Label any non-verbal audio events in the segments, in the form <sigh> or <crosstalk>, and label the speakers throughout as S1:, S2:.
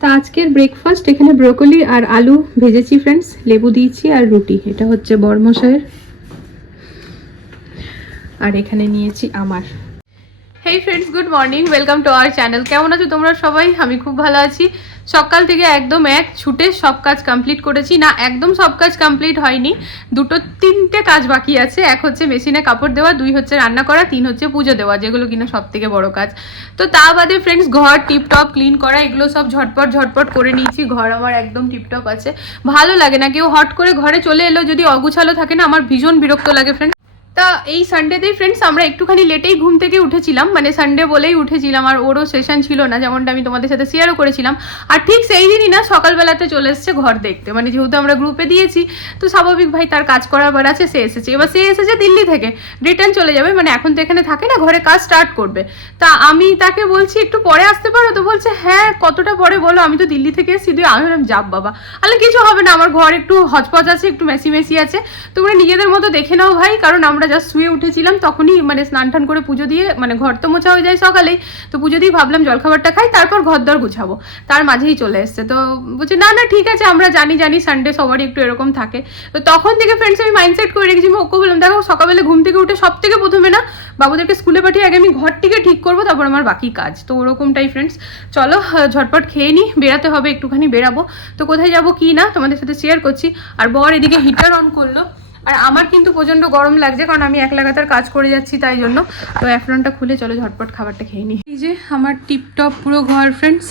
S1: তা আজকের ব্রেকফাস্ট এখানে ব্রোকলি আর আলু ভেজেছি ফ্রেন্ডস লেবু দিয়েছি আর রুটি, এটা হচ্ছে বর্মশায়ের আর এখানে নিয়েছি আমার। Hey friends good morning welcome to our channel কেমন আছো তোমরা সবাই? আমি খুব ভালো আছি। সকাল থেকে একদম এক ছুটে সব কাজ কমপ্লিট করেছি। না, একদম সব কাজ কমপ্লিট হয়নি। দুটো, তিনটে কাজ বাকি আছে। এক হচ্ছে মেশিনে কাপড় দেওয়া, দুই হচ্ছে রান্না করা, তিন হচ্ছে পুজো দেওয়া, যেগুলো কিনা সব থেকে বড় কাজ। তো তা বাদে ফ্রেন্ডস ঘর টিপটপ ক্লিন করা, এগুলো সব ঝটপট ঝটপট করে নিয়েছি। ঘর আমার একদম টিপটপ আছে। ভালো লাগে না। কেউ হট করে ঘরে চলে এলো, যদি অগুছালো থাকে না, আমার ভীষণ বিরক্ত লাগে ফ্রেন্ডস তা এই সানডেতেই ফ্রেন্ডস আমরা একটুখানি লেটেই ঘুম থেকে উঠেছিলাম। মানে সানডে বলেই উঠেছিলাম, আর ওরও সেশন ছিল না, যেমনটা আমি তোমাদের সাথে শেয়ারও করেছিলাম। আর ঠিক সেই দিনই না, সকালবেলাতে চলে এসেছে ঘর দেখতে। মানে যেহেতু আমরা গ্রুপে দিয়েছি, তো স্বাভাবিক ভাই তার কাজ করাবার আছে, সে এসেছে। এবার সে এসেছে দিল্লি থেকে। রিটার্ন চলে যাবে মানে এখন তো এখানে থাকে না, ঘরে কাজ স্টার্ট করবে। তা আমি তাকে বলছি, একটু পরে আসতে পারো তো? বলছে হ্যাঁ কতটা পরে বলো? আমি তো দিল্লি থেকে এসেছি দিয়ে আমি যাব বাবা। আলে কিছু হবে না, আমার ঘর একটু হচপচ আছে, একটু মেসি মেসি আছে। তোমরা নিজেদের মতো দেখে নাও ভাই, কারণ আমরা জাস্ট শুয়ে উঠেছিলাম, তখনই মানে স্নান টান করে পুজো দিয়ে মানে ঘর তো মোছা হয়ে যায় সকালেই, তো পুজো দিয়ে ভাবলাম জলখাবারটা খাই, তারপর ঘর দর গুছাবো। তার মাঝেই চলে এসছে, তো বলছে, না না, ঠিক আছে, আমরা জানি জানি সানডে সবারই একটু এরকম থাকে। তো তখন থেকে ফ্রেন্ডস আমি মাইন্ডসেট করে রেখেছি ওকে বললাম, দেখো, সকালবেলা ঘুম থেকে উঠে সব থেকে প্রথমে না, বাবুদেরকে স্কুলে পাঠিয়ে আগে আমি ঘরটিকে ঠিক করব, তারপর আমার বাকি কাজ। তো ওরকমটাই ফ্রেন্ডস চলো ঝটপট খেয়ে নিই বেরাতে হবে, একটুখানি বেরাবো তো কোথায় যাব কি না তোমাদের সাথে শেয়ার করছি। আর বর এদিকে হিটার অন করল। আর আমার কিন্তু প্রচণ্ড গরম লাগছে কারণ আমি এক লাগাতার কাজ করে যাচ্ছি তাই জন্য। তো অ্যাফরনটা খুলে চলো ঝটপট খাবারটা খেয়ে নিই। এই যে আমার টিপটপ পুরো ঘর ফ্রেন্ডস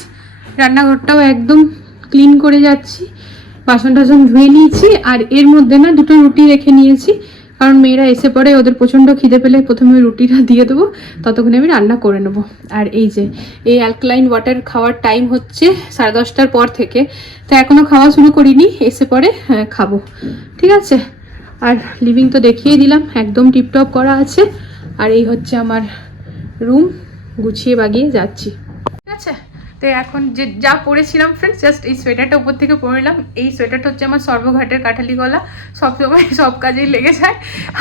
S1: রান্নাঘরটাও একদম ক্লিন করে যাচ্ছি। বাসন টাসন ধুয়ে নিয়েছি আর এর মধ্যে না দুটো রুটি রেখে নিয়েছি কারণ মেয়েরা এসে পরে ওদের প্রচণ্ড খিদে পেলে প্রথমে রুটিটা দিয়ে দেবো ততক্ষণে আমি রান্না করে নেব। আর এই যে এই অ্যালকালাইন ওয়াটার খাওয়ার টাইম হচ্ছে সাড়ে দশটার পর থেকে। তো এখনও খাওয়া শুরু করিনি এসে পরে হ্যাঁ, খাব। ঠিক আছে? আর লিভিং তো দেখিয়ে দিলাম, একদম টিপটপ করা আছে। আর এই হচ্ছে আমার রুম গুছিয়ে বাগিয়ে যাচ্ছি। ঠিক আছে? তো এখন যে যা পরেছিলাম ফ্রেন্ডস জাস্ট এই সোয়েটারটা উপর থেকে পরলাম এই সোয়েটারটা হচ্ছে আমার সর্বঘাটের কাঠালি গলা। সবসময় <laughs> সব কাজেই লেগে যায়।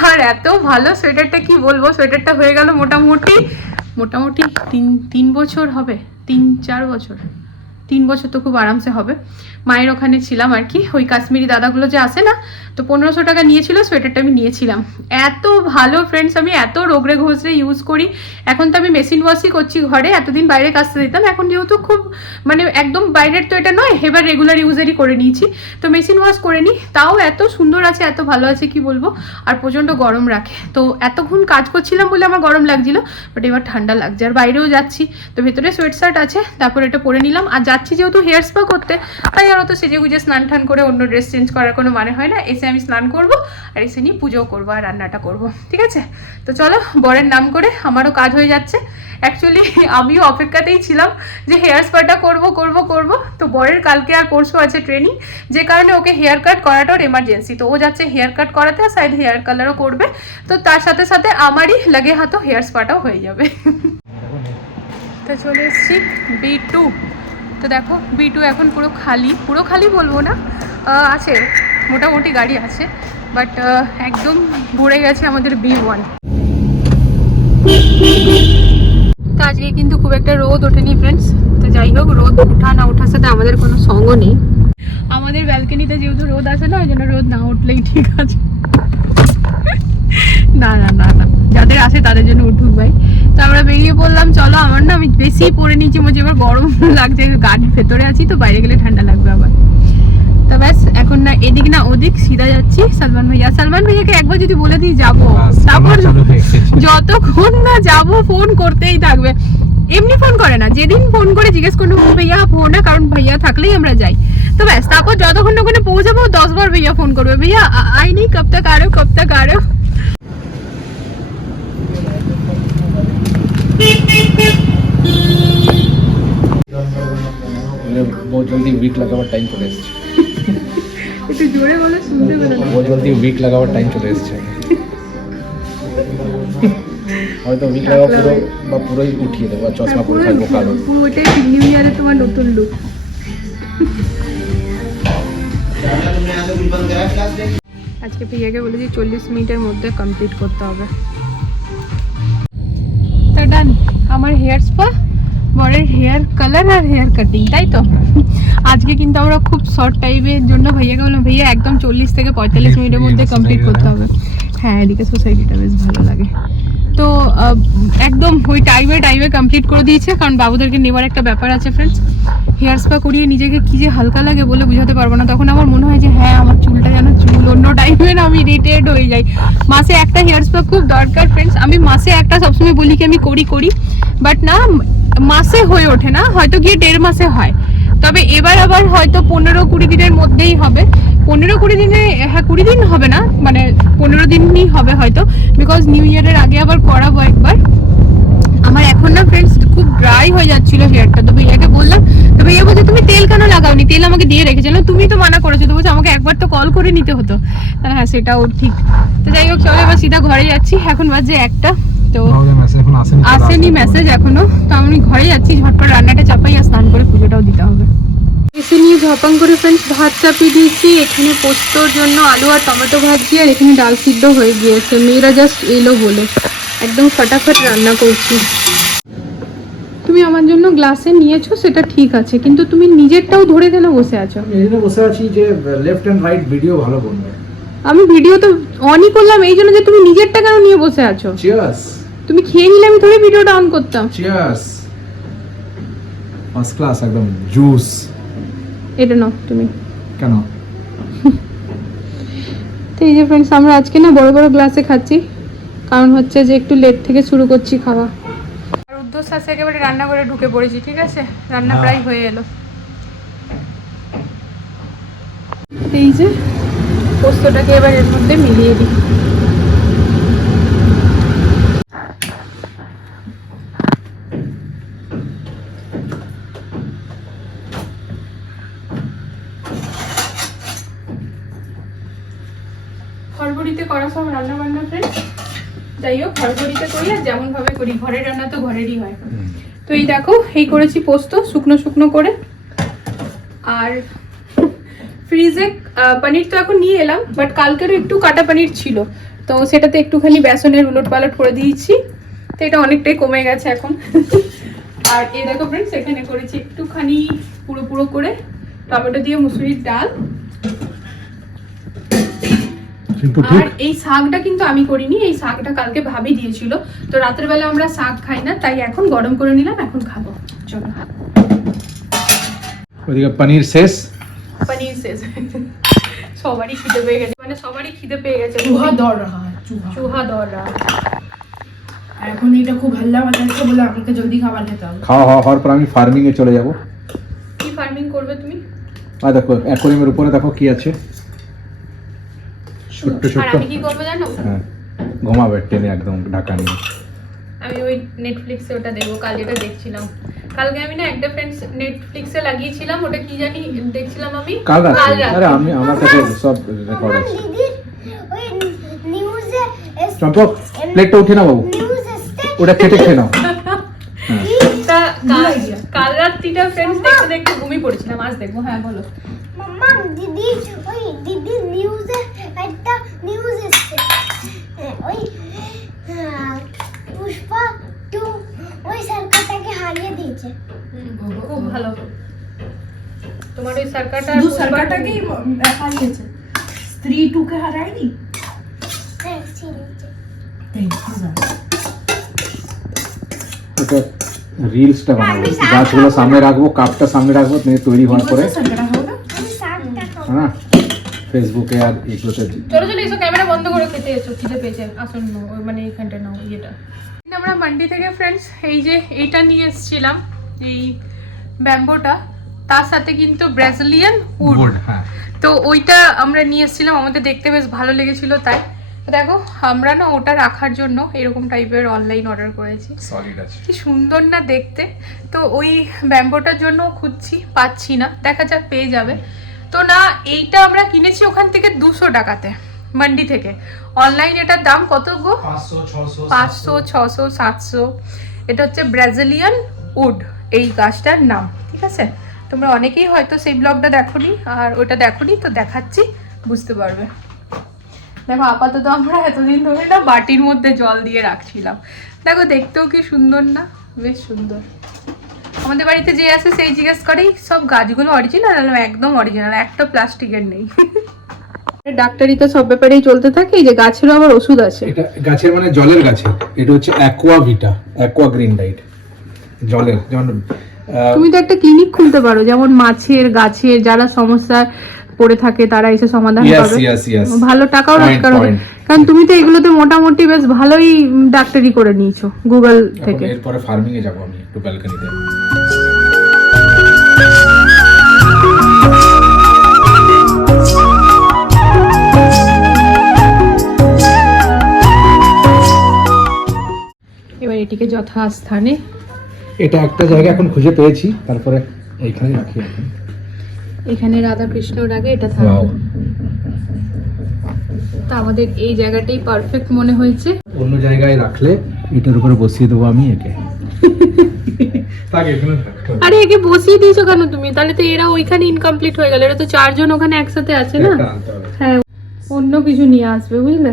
S1: আর এত ভালো সোয়েটারটা কি বলব? সোয়েটারটা হয়ে গেল মোটামুটি মোটামুটি তিন তিন বছর হবে, তিন, চার বছর। তিন বছর তো খুব আরামসে হবে। মায়ের ওখানে ছিলাম আর কি, ওই কাশ্মীরি দাদাগুলো যে আসে না, তো পনেরোশো টাকা নিয়েছিল, সোয়েটারটা আমি নিয়েছিলাম। এত ভালো ফ্রেন্ডস আমি, এত রোগরে ঘোষরে ইউজ করি। এখন তো আমি মেশিন ওয়াশই করছি ঘরে, এতদিন বাইরে কাজটা দিতাম, এখন যেহেতু খুব মানে একদম বাইরের তো এটা নয়, এবার রেগুলার ইউজারই করে নিয়েছি। তো মেশিন ওয়াশ করে নিই তাও এত সুন্দর আছে, এত ভালো আছে, কি বলব? আর প্রচণ্ড গরম রাখে। তো এতক্ষণ কাজ করছিলাম বলে আমার গরম লাগছিল বাট এবার ঠান্ডা লাগছে, আর বাইরেও যাচ্ছি। তো ভেতরে সোয়েট শার্ট আছে, তারপর এটা পরে নিলাম, আর যাচ্ছি যেহেতু হেয়ার স্পা করতে তাই আর অত সেজে গুজে স্নান টান করে অন্য ড্রেস চেঞ্জ করার কোনো মানে হয় না। এসে আমি স্নান করব আর এসে নিয়ে পুজোও করব আর রান্নাটা করব ঠিক আছে? তো চলো বরের নাম করে আমারও কাজ হয়ে যাচ্ছে। অ্যাকচুয়ালি আমিও অপেক্ষাতেই ছিলাম যে হেয়ার স্পাটা করব করব করব। তো বরের কালকে আর পরশু আছে ট্রেনিং যে কারণে ওকে হেয়ার কাট করাটাও এমার্জেন্সি তো ও যাচ্ছে হেয়ার কাট করাতে আর সাইড হেয়ার কালারও করবে। তো তার সাথে সাথে আমারই লাগে হাতও হেয়ার স্পাটাও হয়ে যাবে। তো চলে এসেছি বি টু তো দেখো বি টু এখন পুরো খালি পুরো খালি বলব না আছে, মোটামুটি গাড়ি আছে বাট একদম ভরে গেছে আমাদের বি ওয়ান তো আজকে কিন্তু খুব একটা রোদ ওঠেনি ফ্রেন্ডস তো যাই হোক, রোদ ওঠা না ওঠার সাথে আমাদের কোনো সঙ্গ নেই। আমাদের ব্যালকনিতে যেহেতু রোদ আসে না, ওই জন্য রোদ না উঠলেই ঠিক আছে। না না না না, যাদের আসে তাদের জন্য উঠুক ভাই। তো আমরা বেরিয়ে পড়লাম। চলো আমার না আমি বেশি পরে নিয়েছি মজা এবার গরম <laughs> লাগছে। গাড়ির ভেতরে আছি তো বাইরে গেলে ঠান্ডা লাগবে আবার। তো ব্যাস এখন না এদিক না ওদিক সিধা যাচ্ছি সালমান ভাইয়া। সালমান ভাইয়াকে একবার যদি বলে দিই যাব। তারপর <laughs> যতক্ষণ না যাব ফোন করতেই থাকবে। এমনি ফোন করে না যেদিন ফোন করে জিজ্ঞেস করল ভাইয়া ফোন না কারণ ভাইয়া থাকলেই আমরা যাই। তো ব্যাস তারপর যতক্ষণ ওখানে পৌঁছাবো দশবার ভাইয়া ফোন করবে। ভাইয়া আইনি কব তক আরও কব তক আরও। तक आ रहे हो
S2: মানে বহুত জলদি উইক লাগাবার টাইম চলে এসেছে
S1: একটু জোরে বলে শুনতে পেলো না
S2: বহুত জলদি উইক লাগাবার টাইম চলে এসেছে হয়তো উইক লাগা পুরো বা পুরোই উঠিয়ে দেবো আর চশমা পরে থাকবো কালো
S1: পুরো ওইটাই নিউ ইয়ারে তোমার নতুন লুক আজকে প্রিয়াকে বলেছি চল্লিশ মিনিটের মধ্যে কমপ্লিট করতে হবে তো ডান আমার হেয়ার স্পা বরের হেয়ার কালার আর হেয়ার কাটিং তাই তো? আজকে কিন্তু আমরা খুব শর্ট টাইমের জন্য ভাইয়াকে বললাম ভাইয়া একদম চল্লিশ থেকে পঁয়তাল্লিশ মিনিটের মধ্যে কমপ্লিট করতে হবে। হ্যাঁ এদিকে সোসাইটিটা বেশ ভালো লাগে। তো একদম ওই টাইমে টাইমে কমপ্লিট করে দিয়েছে কারণ বাবুদেরকে নেওয়ার একটা ব্যাপার আছে ফ্রেন্ডস হেয়ার স্পা করিয়ে নিজেকে কি যে হালকা লাগে বলে বুঝাতে পারব না। তখন আমার মনে হয় যে হ্যাঁ আমার চুলটা যেন চুল অন্য টাইমে না আমি রিটেড হয়ে যাই। মাসে একটা হেয়ার স্পা খুব দরকার ফ্রেন্ডস আমি মাসে একটা সবসময় বলি কি আমি করি করি। বাট না, মাসে হয়ে ওঠে না, হয়তো গিয়ে দেড় মাসে হয়। তবে এবার আবার হয়তো পনেরো কুড়ি দিনের মধ্যেই হবে। পনেরো কুড়ি দিনে হ্যাঁ কুড়ি দিন হবে না মানে পনেরো দিনই হবে হয়তো বিকজ নিউ ইয়ারের আগে আবার করাবো একবার। আমার এখন না ফ্রেন্ডস খুব ড্রাই হয়ে যাচ্ছিল হেয়ারটা তো ভাইয়াকে বললাম, তো ভাইয়া বলছে, তুমি তেল কেন লাগাওনি? তেল আমাকে দিয়ে রেখেছে। না তুমি তো মানা করেছ। তো বলছে, আমাকে একবার তো কল করে নিতে হতো। তাহলে হ্যাঁ সেটাও ঠিক। তো যাই হোক, চলো এবার সিধা ঘরে যাচ্ছি। এখন বাজে একটা। তো
S2: মেসেজ এখন আসেনি
S1: আসেনি মেসেজ এখনও। তো আমি ঘরে যাচ্ছি ঝটপট রান্নাটা চাপাই আর স্নান করে পুজোটাও দিতে হবে। এসে নিয়ে ঝপাং করে ফ্রেন্ডস ভাত চাপিয়ে দিয়েছি। এখানে পোস্তর জন্য আলু আর টমেটো ভাজি আর এখানে ডাল সিদ্ধ হয়ে গিয়েছে। মেয়েরা জাস্ট এলো বলে। একদম ফটাফট রান্না করছি। তুমি আমার জন্য গ্লাসে নিয়েছো সেটা ঠিক আছে। কিন্তু তুমি নিজেরটাও ধরে কেন বসে আছো।
S2: জন্য বসে আছি যে লেফট এন্ড রাইট ভিডিও ভালো করবে।
S1: আমি ভিডিও তো অনই করলাম এই জন্য যে তুমি নিজেরটা কেন নিয়ে বসে আছো?
S2: চিয়ার্স
S1: তুমি খেয়ে নিলে আমি থোড়ি ভিডিওটা অন করতাম।
S2: চিয়ার্স ফার্স্ট ক্লাস একদম জুস
S1: এটা নাও তুমি।
S2: কেন?
S1: তো এই যে ফ্রেন্ডস আমরা আজকে না বড় বড় গ্লাসে খাচ্ছি। কারণ হচ্ছে যে একটু লেট থেকে শুরু করছি খাওয়া। আর উদ্ধশ্বাসে একেবারে রান্না করে ঢুকে পড়েছি ঠিক আছে? রান্না
S2: হ্যাঁ।
S1: প্রায় হয়ে এলো। এই যে পোস্তটাকে এবার এর মধ্যে মিলিয়ে দিই খড়বড়িতে করা সব রান্না বান্না ফ্রেন্ড যাই হোক খড়বড়িতে করি আর যেমন ভাবে করি ঘরের রান্না তো ঘরেরই হয়। তো এই দেখো এই করেছি পোস্ত শুকনো শুকনো করে। আর ফ্রিজে পানির তো এখন নিয়ে এলাম বাট কালকেরও একটু কাটা পানির ছিল। তো সেটাতে একটুখানি বেসনের উলট পালট করে দিয়েছি। তো এটা অনেকটাই কমে গেছে এখন। আর এই দেখো ফ্রেন্ডস এখানে করেছি একটুখানি পুরো পুরো করে টমেটো দিয়ে মুসুরির ডাল। আর এই শাকটা কিন্তু আমি করিনি এই শাকটা কালকে ভাবি দিয়েছিল। তো রাতের বেলা আমরা শাক খাই না তাই এখন গরম করে নিলাম এখন খাব। চলো।
S2: ওদিকে পনির শেষ।
S1: পনির শেষ। সবারই খিদে পেয়ে গেছে মানে সবারই খিদে পেয়ে গেছে।
S3: চুহা দর রাহা
S1: চুহা। দর রাহা।
S3: এখন এটা খুব হাল্লা বাজাচ্ছে বলে আমাকে জলদি খাবার খেতে হবে।
S2: খাওয়া হওয়া হওয়ার পর আমি ফার্মিংয়ে চলে যাব।
S1: কি ফার্মিং করবে তুমি?
S2: আর দেখো অ্যাকোরিয়ামের উপরে দেখো কি আছে। ছোট্ট ছোট্ট
S1: আমি কি করব জানো?
S2: হ্যাঁ ঘুমাবে টেনে একদম ঢাকা নিয়ে।
S1: আমি ওই নেটফ্লিক্সে ওটা দেখব কাল যেটা দেখছিলাম। কালকে আমি না একটা ফ্রেন্ডস নেটফ্লিক্সে লাগিয়েছিলাম ওটা কি জানি দেখছিলাম আমি?
S2: কাল রাতে আরে আমি আমার কাছে সব রেকর্ড আছে।
S4: নিউজে
S2: চম্পক প্লেটটা উঠে নাও বাবু। ওটা কেটে খেয়ে নাও। হ্যাঁ।
S1: কাল রাত্রিটা ফ্রেন্ডস দেখতে দেখতে ঘুমিয়ে পড়েছিলাম আজ দেখব। হ্যাঁ বলো।
S4: মাম্মা দিদি ওই দিদি নিউজে একটা নিউজ এসছে। ওই পুষ্পা টু ওই সরকারটাকে হারিয়ে দিয়েছে।
S1: খুব ভালো। তোমার ওই সরকারটা
S3: শুধু সরকারটাকেই হারিয়েছে স্ত্রী টুকে হারায়নি?
S4: হ্যাঁ চিনিয়েছে
S2: ওটা রিলসটা বানাবো। গাছগুলো সামনে রাখব কাপটা সামনে রাখব নিয়ে তৈরি হওয়ার পরে
S3: সরকার হবে
S4: আমি শাকটা খাব
S2: হ্যাঁ ফেসবুকে আর এগুলোতে
S1: চলো চলো এসো ক্যামেরা বন্ধ করে খেতে এসো খিদে পেয়েছে। আসুন ওই মানে এইখানটা নাও ইয়েটা। আমরা মান্ডি থেকে ফ্রেন্ডস এই যে এইটা নিয়ে এসেছিলাম এই ব্যাম্বোটা তার সাথে কিন্তু ব্রাজিলিয়ান উড
S2: হ্যাঁ।
S1: তো ওইটা আমরা নিয়ে এসেছিলাম আমাদের দেখতে বেশ ভালো লেগেছিল তাই। দেখো আমরা না ওটা রাখার জন্য এরকম টাইপের অনলাইন অর্ডার করেছি।
S2: সলিড আছে।
S1: কি সুন্দর না দেখতে। তো ওই ব্যাম্বোটার জন্য খুঁজছি পাচ্ছি না। দেখা যাক পেয়ে যাবে। তো না এইটা আমরা কিনেছি ওখান থেকে দুশো টাকাতে মান্ডি থেকে। অনলাইন এটার দাম কত গো?
S2: পাঁচশো ছশো
S1: সাতশো। এটা হচ্ছে ব্রাজিলিয়ান উড এই গাছটার নাম ঠিক আছে? তোমরা অনেকেই হয়তো সেই ব্লগটা দেখোনি আর ওটা দেখোনি তো দেখাচ্ছি বুঝতে পারবে। দেখো আপাতত আমরা এতদিন ধরে না বাটির মধ্যে জল দিয়ে রাখছিলাম। দেখো দেখতেও কি সুন্দর না? বেশ সুন্দর। আমাদের বাড়িতে যে আছে সেই জিজ্ঞেস করে সব গাছগুলো অরিজিনাল একদম অরিজিনাল একটা প্লাস্টিকের নেই। <laughs> ডাক্তারি তো সব ব্যাপারেই চলতে থাকে যে গাছেরও আবার ওষুধ আছে।
S2: এটা গাছের মানে জলের গাছের এটা হচ্ছে aqua vita aqua green light জলের যেমন
S1: তুমি তো একটা ক্লিনিক খুলতে পারো যেমন মাছের গাছের যারা সমস্যা পড়ে থাকে তারা এসে সমাধান পাবে. ভালো টাকাও রোজগার হবে। কারণ তুমি তো এগুলোতে মোটামুটি বেশ ভালোই ডাক্তারি করে নিয়েছো গুগল থেকে।
S2: এরপরে ফার্মিং এ যাব আমি একটু ব্যালকনিতে
S1: এটিকে যথাস্থানে।
S2: এটা একটা জায়গা এখন খুঁজে পেয়েছি তারপরে এইখানে রাখি এখন।
S1: এখানে রাধা কৃষ্ণর আগে এটা থাকবে। তা আমাদের এই জায়গাটাই পারফেক্ট মনে হয়েছে।
S2: অন্য জায়গায় রাখলে এটার উপরে বসিয়ে দেবো আমি একে। <laughs> এখানে
S1: আরে একে বসিয়ে দিয়েছ কেন তুমি? তাহলে তো এরা ওইখানে ইনকমপ্লিট হয়ে গেল। এরা তো চারজন ওখানে একসাথে আছে না। হ্যাঁ অন্য কিছু নিয়ে আসবে বুঝলে?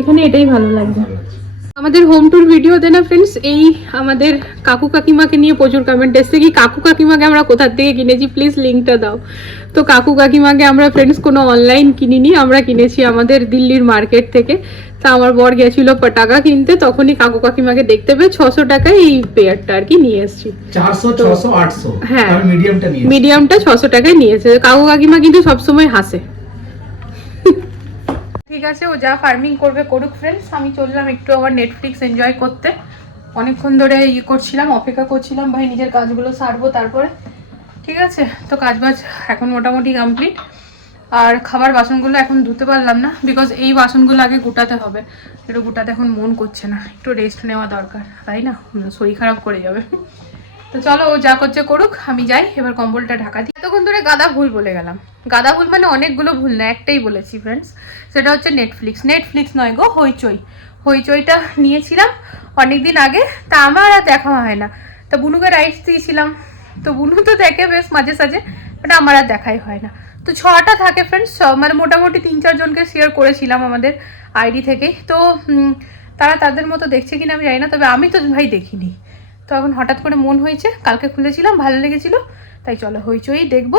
S1: এখানে এটাই ভালো লাগবে।
S2: ভালো লাগছে।
S1: আমাদের হোম ট্যুর ভিডিওতে না ফ্রেন্ডস এই আমাদের কাকু কাকিমাকে নিয়ে প্রচুর কমেন্ট এসছে কি কাকু কাকিমাকে আমরা কোথার থেকে কিনেছি? প্লিজ লিঙ্কটা দাও। তো কাকু কাকিমাকে আমরা ফ্রেন্ডস কোনো অনলাইন কিনিনি আমরা কিনেছি আমাদের দিল্লির মার্কেট থেকে। তা আমার বর গেছিল পটাকা কিনতে তখনই কাকু কাকিমাকে দেখতে পেয়ে ছশো টাকায় এই পেয়ারটা আর কি নিয়ে এসেছি।
S2: চারশো আটশো
S1: হ্যাঁ।
S2: মিডিয়ামটা
S1: ছশো টাকায় নিয়েছে কাকু কাকিমা কিন্তু সবসময় হাসে। ঠিক আছে, ও যা ফার্মিং করবে করুক ফ্রেন্ডস আমি চললাম একটু আবার নেটফ্লিক্স এনজয় করতে। অনেকক্ষণ ধরে ইয়ে করছিলাম, অপেক্ষা করছিলাম, ভাই নিজের কাজগুলো সারবো তারপরে। ঠিক আছে, তো কাজ বাজ এখন মোটামুটি কমপ্লিট আর খাবার বাসনগুলো এখন ধুতে পারলাম না বিকজ এই বাসনগুলো আগে গুটাতে হবে। একটু গুটাতে এখন মন করছে না, একটু রেস্ট নেওয়া দরকার, তাই না? শরীর খারাপ করে যাবে। তো চলো ও যা করছে করুক, আমি যাই, এবার কম্বলটা ঢাকা দিই এতক্ষণ ধরে গাদা ভুল বলে গেলাম। গাদা ভুল মানে অনেকগুলো ভুল না, একটাই বলেছি ফ্রেন্ডস সেটা হচ্ছে নেটফ্লিক্স নেটফ্লিক্স নয় গো, হইচই। হইচইটা নিয়েছিলাম অনেক দিন আগে, তা আমার আর দেখা হয় না। তা বুনুকে রাইটস দিয়েছিলাম। তো বুনু তো দেখে বেশ মাঝে সাঝে বাট আমার আর দেখাই হয় না। তো ছটা থাকে ফ্রেন্ডস মানে মোটামুটি তিন চারজনকে শেয়ার করেছিলাম আমাদের আইডি থেকেই। তো তারা তাদের মতো দেখছে কিনা আমি জানি না, তবে আমি তো ভাই দেখিনি। তো এখন হঠাৎ করে মন হয়েছে, কালকে খুলেছিলাম, ভালো লেগেছিল, তাই চলো হইচই, দেখব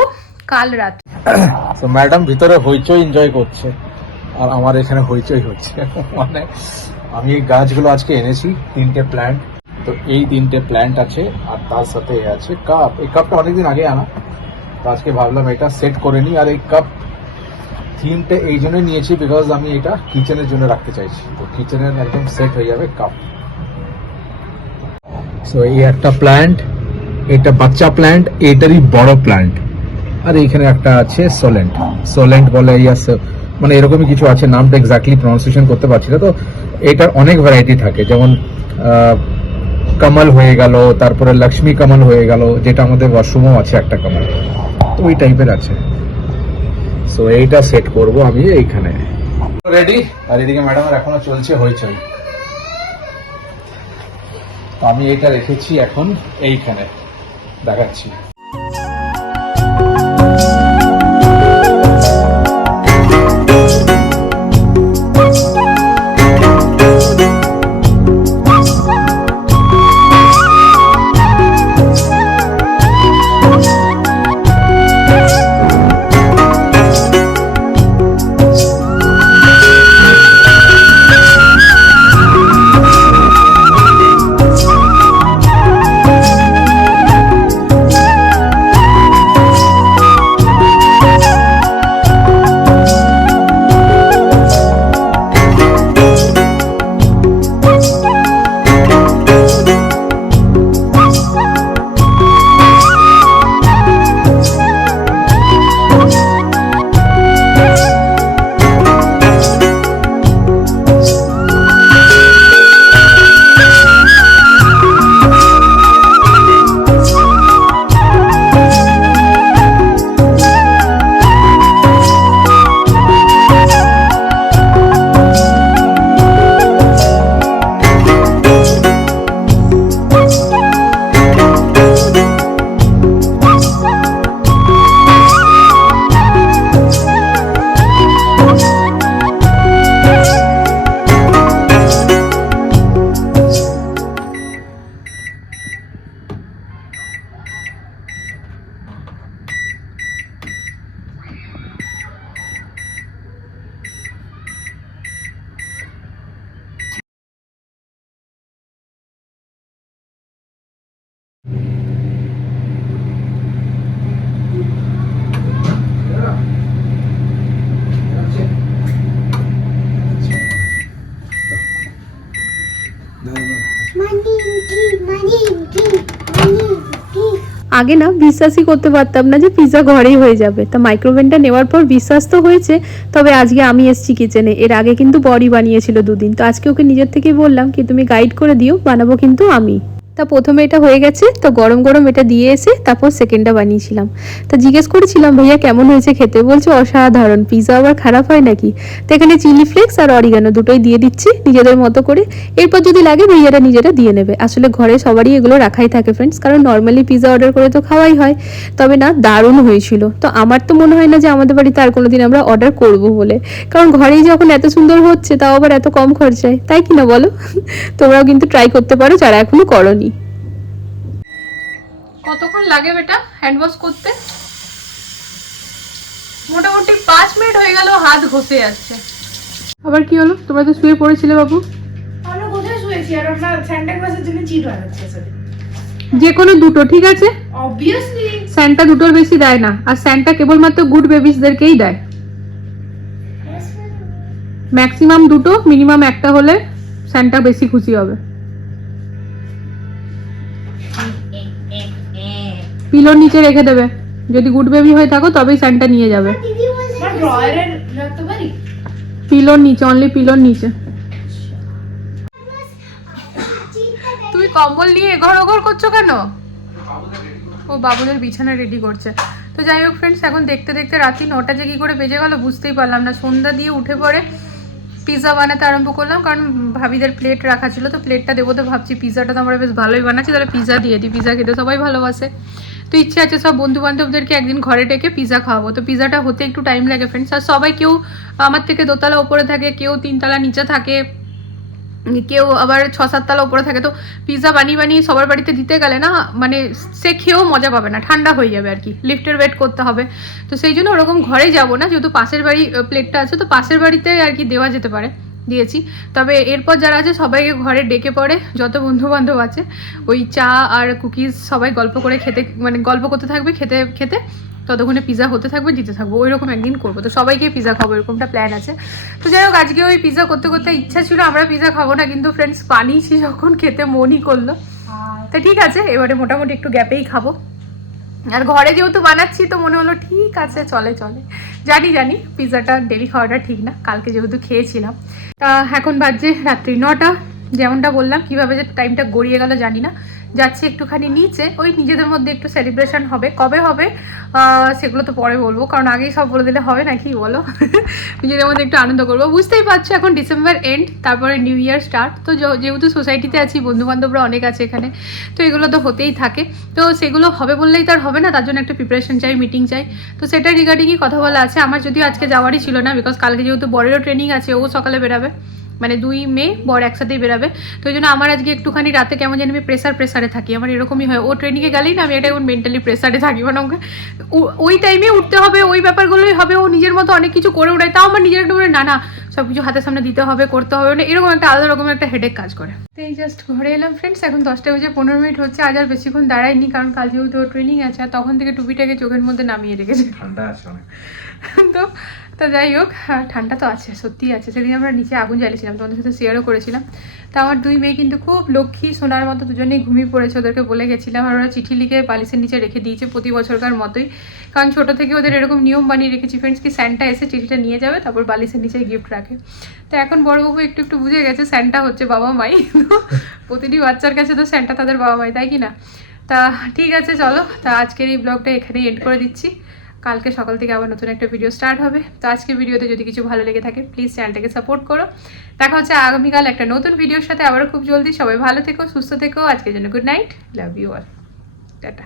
S1: কাল রাত।
S2: তো ম্যাডাম ভিতরে হইচই এনজয় করছে, আর আমার এখানে হইচই হচ্ছে। মানে আমি এই গাছগুলো আজকে এনেছি, তিনটে প্ল্যান্ট তো এই তিনটে প্ল্যান্ট আছে, আর তার সাথে আছে কাপ এই কাপটা অনেকদিন আগে আনা, তো আজকে ভাবলাম এটা সেট করে নিই, আর এই কাপ থিমটা এই জন্য নিয়েছি বিকজ আমি এটা কিচেনের জন্য রাখতে চাইছি। তো কিচেনের একদম সেট হয়ে যাবে কাপ সো এই একটা প্ল্যান্ট এটা বাচ্চা প্ল্যান্ট এটারই বড় প্ল্যান্ট আর এইখানে একটা আছে সোলেন্ট সোলেন্ট বলে মানে এরকমই কিছু আছে, নামটা এক্স্যাক্টলি প্রনাউন্সিয়েশন করতে পারছি না, তো এটার অনেক ভ্যারাইটি থাকে। যেমন হয়ে গেল, তারপরে লক্ষ্মী কমল হয়ে গেল, যেটা আমাদের ওয়াশরুমও আছে একটা কমল। তো ওই টাইপের আছে। সো এইটা সেট করব আমি এইখানে। রেডি আর এদিকে ম্যাডামের এখনও চলছে, হইচই। তো আমি এটা রেখেছি এখন এইখানে। দেখাচ্ছি।
S1: আগে না বিশ্বাসই করতে পারতাম না যে পিৎজা ঘরেই হয়ে যাবে। তা মাইক্রোওভেনটা নেওয়ার পর বিশ্বাস তো হয়েছে, তবে আজকে আমি এসছি কিচেনে এর আগে কিন্তু বড়ি বানিয়েছিল দুদিন। তো আজকে ওকে নিজের থেকেই বললাম কি, তুমি গাইড করে দিও, বানাবো কিন্তু আমি। তা প্রথমে এটা হয়ে গেছে, তো গরম গরম এটা দিয়ে এসে তারপর সেকেন্ডটা বানিয়েছিলাম। তা জিজ্ঞেস করেছিলাম, ভাইয়া, কেমন হয়েছে খেতে? বলছে, অসাধারণ। পিৎজা আবার খারাপ হয় নাকি? তো এখানে চিলি ফ্লেক্স আর অরিগানো দুটোই দিয়ে দিচ্ছি, নিজেদের মতো করে। এরপর যদি লাগে, ভাইয়ারা নিজেরা দিয়ে নেবে। আসলে ঘরে সবারই এগুলো রাখাই থাকে ফ্রেন্ডস কারণ নর্মালি পিৎজা অর্ডার করে তো খাওয়াই হয়। তবে না, দারুণ হয়েছিল। তো আমার তো মনে হয় না যে আমাদের বাড়িতে আর কোনোদিন আমরা অর্ডার করব বলে। কারণ ঘরেই যখন এত সুন্দর হচ্ছে, তাও আবার এত কম খরচায়। তাই কি না বলো? তোমরাও কিন্তু ট্রাই করতে পারো, যারা এখনও করনি। কতক্ষণ লাগে বেটা? হ্যান্ড ওয়াশ করতে? মোটামুটি পাঁচ মিনিট হয়ে গেল হাত ঘষে যাচ্ছে। আবার কি হলো? তোমরা তো শুয়ে পড়েছিলে বাবু।
S3: আমরা কোথায় শুয়েছি? আর আমরা স্যান্টা ক্লাসের জন্য চিট বানাচ্ছি
S1: যে কোনো দুটো ঠিক আছে?
S3: অবভিয়াসলি
S1: স্যান্টা দুটোর বেশি দেয় না আর স্যান্টা কেবলমাত্র গুড বেবিসদেরকেই দেয়। ম্যাক্সিমাম দুটো মিনিমাম একটা হলে স্যান্টা বেশি খুশি হবে। পিলোর নিচে রেখে দেবে। যদি গুড বেবি হয়ে থাকো তবেই স্যান্টা নিয়ে যাবে। পিলোর নিচে অনলি পিলোর নিচে। তুমি কম্বল নিয়ে এঘর ওঘর করছ কেন? ও বাবুদের বিছানা রেডি করছে। তো যাই হোক ফ্রেন্ডস এখন দেখতে দেখতে রাত্রি নটা যে কি করে বেজে গেল বুঝতেই পারলাম না। সন্ধ্যা দিয়ে উঠে পড়ে পিৎজা বানাতে আরম্ভ করলাম কারণ ভাবিদের প্লেট রাখা ছিল। তো প্লেটটা দেবো তো ভাবছি পিৎজাটা তো আমরা বেশ ভালোই বানাচ্ছি। তাহলে পিৎজা দিয়ে দিই পিৎজা খেতে সবাই ভালোবাসে। তো ইচ্ছে আছে সব বন্ধু বান্ধবদেরকে একদিন ঘরে ডেকে পিৎজা খাওয়াবো। তো পিৎজাটা হতে একটু টাইম লাগে ফ্রেন্ডস আর সবাই কেউ আমার থেকে দোতলা ওপরে থাকে, কেউ তিনতলা নিচে থাকে, কেউ আবার ছ সাততলা উপরে থাকে। তো পিৎজা বানিয়ে বানিয়ে সবার বাড়িতে দিতে গেলে না মানে সে খেয়েও মজা পাবে না, ঠান্ডা হয়ে যাবে আর কি লিফটের ওয়েট করতে হবে। তো সেই জন্য ওরকম ঘরে যাব না, যেহেতু পাশের বাড়ি প্লেটটা আছে, তো পাশের বাড়িতে আর কি দেওয়া যেতে পারে। দিয়েছি। তবে এরপর যারা আছে সবাইকে ঘরে ডেকে পড়ে যত বন্ধু বান্ধব আছে ওই চা আর কুকিজ সবাই গল্প করে খেতে মানে গল্প করতে থাকবে খেতে খেতে ততক্ষণে পিৎজা হতে থাকবে দিতে থাকব ওই রকম একদিন করব। তো সবাইকে পিৎজা খাব এরকমটা প্ল্যান আছে। তো যাই হোক আজকে ওই পিৎজা করতে করতে ইচ্ছা ছিল আমরা পিৎজা খাব না কিন্তু ফ্রেন্ডস বানিয়েছি যখন খেতে মনই করল। তা ঠিক আছে এবারে মোটামুটি একটু গ্যাপেই খাব। আর ঘরে যেহেতু বানাচ্ছি, তো মনে হলো ঠিক আছে, চলে চলে। জানি জানি পিৎজাটা ডেলি খাওয়াটা ঠিক না, কালকে যেহেতু খেয়েছিলাম। তা এখন বাজে রাত্রি নটা। যেমনটা বললাম, কীভাবে যে টাইমটা গড়িয়ে গেল জানি না। যাচ্ছি একটুখানি নিচে, ওই নিজেদের মধ্যে একটু সেলিব্রেশন হবে। কবে হবে? সেগুলো তো পরে বলব, কারণ আগেই সব বলে দিলে হবে নাকি, বলো? <laughs> নিজেদের মধ্যে একটু আনন্দ করব। বুঝতেই পারছ, এখন ডিসেম্বর এন্ড তারপরে নিউ ইয়ার স্টার্ট তো যেহেতু সোসাইটিতে আছি বন্ধু বান্ধবরা অনেক আছে এখানে, তো এগুলো তো হতেই থাকে। তো সেগুলো হবে বললেই তার হবে না, তার জন্য একটা প্রিপারেশন চাই মিটিং চাই। তো সেটা রিগার্ডিংই কথা বলা আছে। আমার যদিও আজকে যাওয়ারই ছিল না বিকজ কালকে যেহেতু বড়েরও ট্রেনিং আছে, ও সকালে বেরাবে। মানে দুই মে বর একসাথেই বেরাবে। তো ওই জন্য আমার আজকে একটুখানি রাতে কেমন জানি আমি প্রেসার প্রেসারে থাকি। আমার এরকমই হয়। ও ট্রেনিংয়ে গেলেই না আমি এটা এখন মেন্টালি প্রেসারে থাকি। মানে ওকে ওই টাইমে উঠতে হবে ওই ব্যাপারগুলোই হবে। ও নিজের মতো অনেক কিছু করে উঠায় তাও আমার নিজের একটু না না সব কিছু হাতের সামনে দিতে হবে করতে হবে। মানে এরকম একটা আলাদা রকম একটা হেডেক কাজ করে। তো এই জাস্ট ঘরে এলাম ফ্রেন্ডস এখন দশটা বেজে পনেরো মিনিট হচ্ছে। আজ আর বেশিক্ষণ দাঁড়ায়নি কারণ কাল যেহেতু ট্রেনিং আছে আর তখন থেকে টুপিটাকে চোখের মধ্যে নামিয়ে রেখেছে।
S2: ঠান্ডা আছে
S1: তো তো যাই হোক হ্যাঁ, ঠান্ডা তো আছে সত্যি আছে। সেদিন আমরা নিচে আগুন জ্বালিয়েছিলাম তোমাদের সাথে শেয়ারও করেছিলাম। তো আমার দুই মেয়ে কিন্তু খুব লক্ষ্মী সোনার মতো দুজনেই ঘুমিয়ে পড়েছে ওদেরকে বলে গেছিলাম আর ওরা চিঠি লিখে বালিশের নিচে রেখে দিয়েছে প্রতি বছরকার মতোই। কারণ ছোটো থেকে ওদের এরকম নিয়ম বানিয়ে রেখেছি ফ্রেন্ডস কি স্যান্টা এসে চিঠিটা নিয়ে যাবে তারপর বালিশের নিচে গিফট রাখে। তো এখন বড়বাবু একটু একটু বুঝে গেছে স্যান্টা হচ্ছে বাবা মাই প্রতিটি বাচ্চার কাছে তো স্যান্টা তাদের বাবা মাই তাই কি না? তা ঠিক আছে চলো। তা আজকের এই ব্লগটা এখানেই এন্ড করে দিচ্ছি। কালকে সকাল থেকে আবার নতুন একটা ভিডিও স্টার্ট হবে। তো আজকে ভিডিওতে যদি কিছু ভালো লেগে থাকে প্লিজ চ্যানেলটাকে সাপোর্ট করো। দেখা হচ্ছে আগামীকাল একটা নতুন ভিডিওর সাথে। আবারও খুব জলদি সবাই ভালো থেকো, সুস্থ থেকো। আজকের জন্য good night love you all tata.